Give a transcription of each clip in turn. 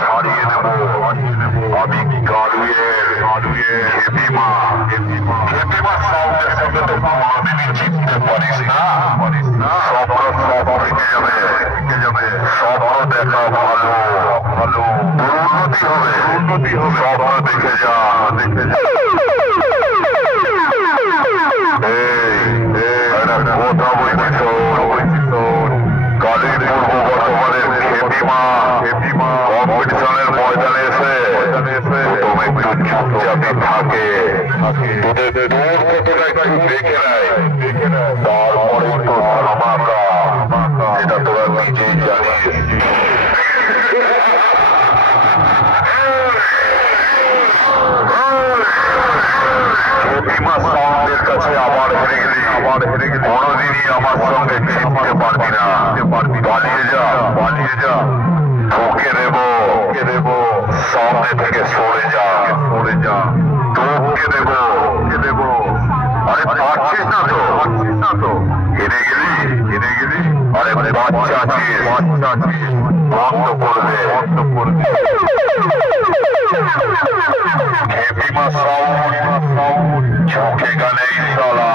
ছাড়িয়ে নেব আমি কালুয়ের হেপিমা সাউন্ডের সাথে তো কোনদিনই জিততে পারিস না স্বপ্ন সব থেকে যাবে স্বপ্ন দেখা ভালো উন্নতি হবে স্বপ্ন দেখে যা কথা বলছি কালী পূর্ব বর্ধমানের হেপিমা কম্পিটিশনের ময়দানে এসে প্রথমে একটু চুপচাপি থাকে তোদের দূর কতটা একটু দেখে নেয় তারপরে তো ধামাকা এটা তোরা নিজেই জানিস হেপিমা সাউন্ডের কাছে আবার হেরে গেলি কোনদিনই আমার সঙ্গে জিততে পারবি না পালিয়ে যা ঢুকে দেব সামনে থেকে সরে যা ঢুকে দেব আরে পারছিস না তো হেরে গেলি আরে বাচ্চা আছিস বন্ধ করবে হেপিমা সাউন্ড ঝুঁকেগা নেই সালা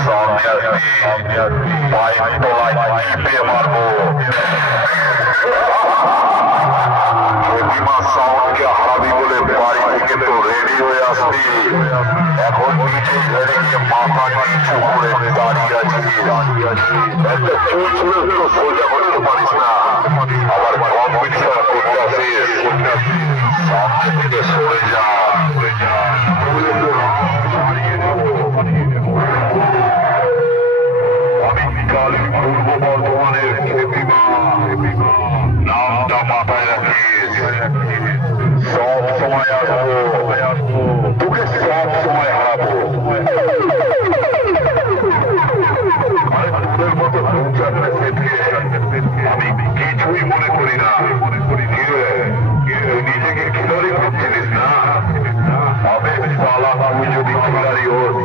সামনে আসবি পায়ের তলায় চিপে মারবো হেপিমা সাউন্ডকে হারাবি বলে বাড়ি থেকে তো রেডি হয়ে আসবি এখন নিচে ঝেড়ে গিয়ে মাথা নিচু করে দাঁড়িয়ে আছিস একটা চুল ছুঁড়ে তো সোজা করতে পারিস না আবার কম্পিটিশন করতে আসিস সামনে থেকে সরে যা আমি কালী পূর্ব বর্ধমানের হেপিমা নামটা মাথায় রাখিস সব সময় আসবো তোকে সব সময় হারাবো তোদের মতো আমি কিছুই মনে করি না নিজেকে খিলাড়ি ভাবছিলিস না আবেগ সালা আমি যদি খিলাড়ি হোস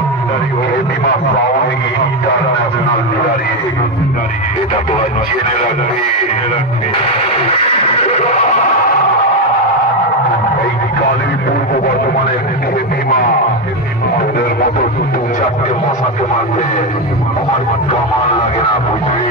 হেপিমা সাউন্ড ইন্টারন্যাশনাল খিলাড়ি এটা তোরা জেনে রাখবি এই কালী পূর্ব বর্ধমানের হেপিমা তোদের মতো দু চারটে মশাকে মারতে আমার কামাল লাগে না বুঝলি